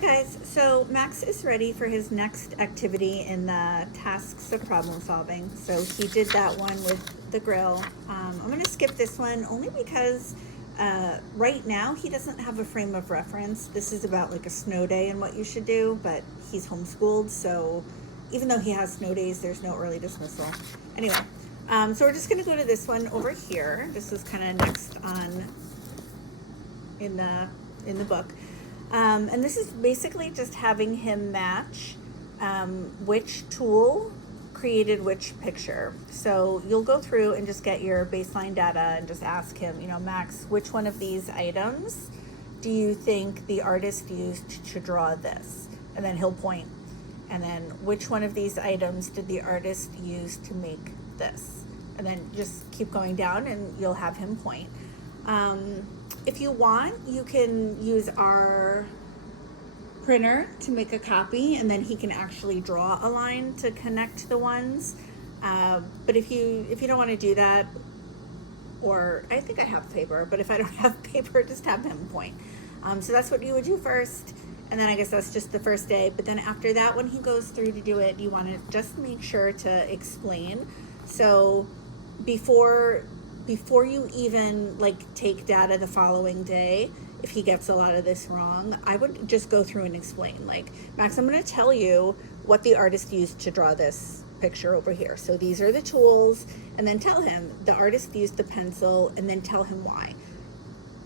guys, so Max is ready for his next activity in the tasks of problem solving. So he did that one with the grill. I'm going to skip this one only because right now he doesn't have a frame of reference. This is about like a snow day and what you should do, but he's homeschooled, so even though he has snow days, there's no early dismissal. Anyway, so we're just going to go to this one over here. This is kind of next on in the book. And this is basically just having him match which tool created which picture. So you'll go through and just get your baseline data and just ask him, Max, which one of these items do you think the artist used to draw this? And then he'll point. And then which one of these items did the artist use to make this? And then just keep going down and you'll have him point. If you want, you can use our printer to make a copy, and then he can actually draw a line to connect the ones. But if you don't want to do that, or I think I have paper, but if I don't have paper, just have him point. So that's what you would do first, and then I guess that's just the first day. But then after that, when he goes through to do it, you want to just make sure to explain. So before you even take data the following day, if he gets a lot of this wrong, I would just go through and explain, Max, I'm going to tell you what the artist used to draw this picture over here. So these are the tools, and then tell him the artist used the pencil, and then tell him why.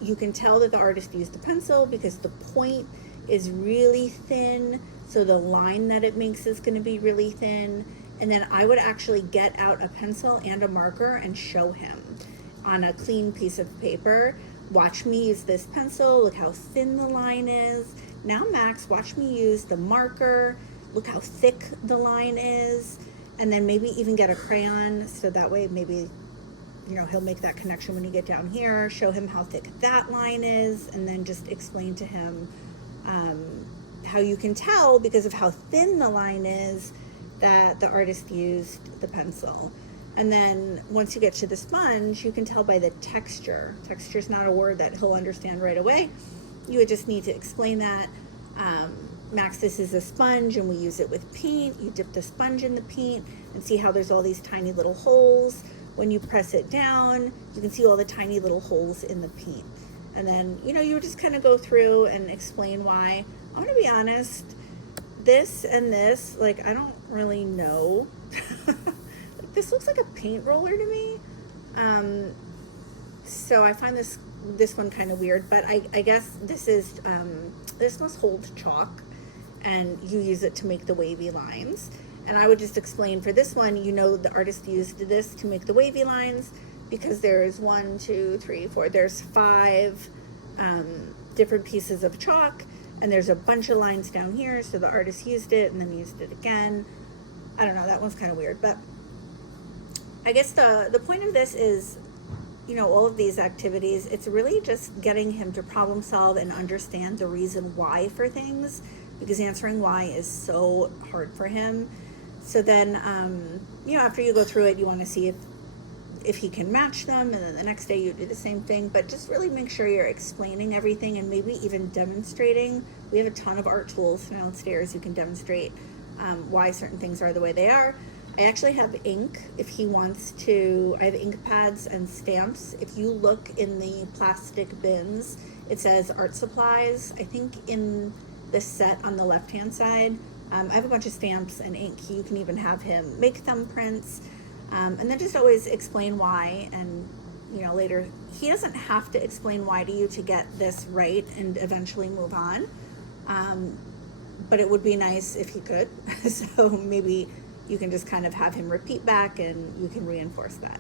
You can tell that the artist used the pencil because the point is really thin, so the line that it makes is going to be really thin. And then I would actually get out a pencil and a marker and show him on a clean piece of paper. Watch me use this pencil. Look how thin the line is. Now, Max, watch me use the marker. Look how thick the line is. And then maybe even get a crayon, so that way maybe, he'll make that connection when you get down here. Show him how thick that line is, and then just explain to him how you can tell, because of how thin the line is, that the artist used the pencil. And then once you get to the sponge, you can tell by the texture. Texture is not a word that he'll understand right away. You would just need to explain that. Max, this is a sponge and we use it with paint. You dip the sponge in the paint and see how there's all these tiny little holes. When you press it down, you can see all the tiny little holes in the paint. And then, you would just kind of go through and explain why. I'm going to be honest, this and this, I don't really know. This looks like a paint roller to me. So I find this one kind of weird, but I guess this must hold chalk, and you use it to make the wavy lines. And I would just explain for this one, the artist used this to make the wavy lines because there's 1, 2, 3, 4, there's 5 different pieces of chalk, and there's a bunch of lines down here, so the artist used it and then used it again. I don't know, that one's kind of weird, but I guess the point of this is, all of these activities, it's really just getting him to problem solve and understand the reason why for things, because answering why is so hard for him. So then, after you go through it, you want to see if he can match them, and then the next day you do the same thing, but just really make sure you're explaining everything and maybe even demonstrating. We have a ton of art tools downstairs. You can demonstrate why certain things are the way they are. I actually have ink if he wants to. I have ink pads and stamps. If you look in the plastic bins, it says art supplies. I think in the set on the left-hand side, I have a bunch of stamps and ink. You can even have him make thumbprints, and then just always explain why. And later, he doesn't have to explain why to you to get this right and eventually move on. But it would be nice if he could. So maybe you can just kind of have him repeat back and you can reinforce that.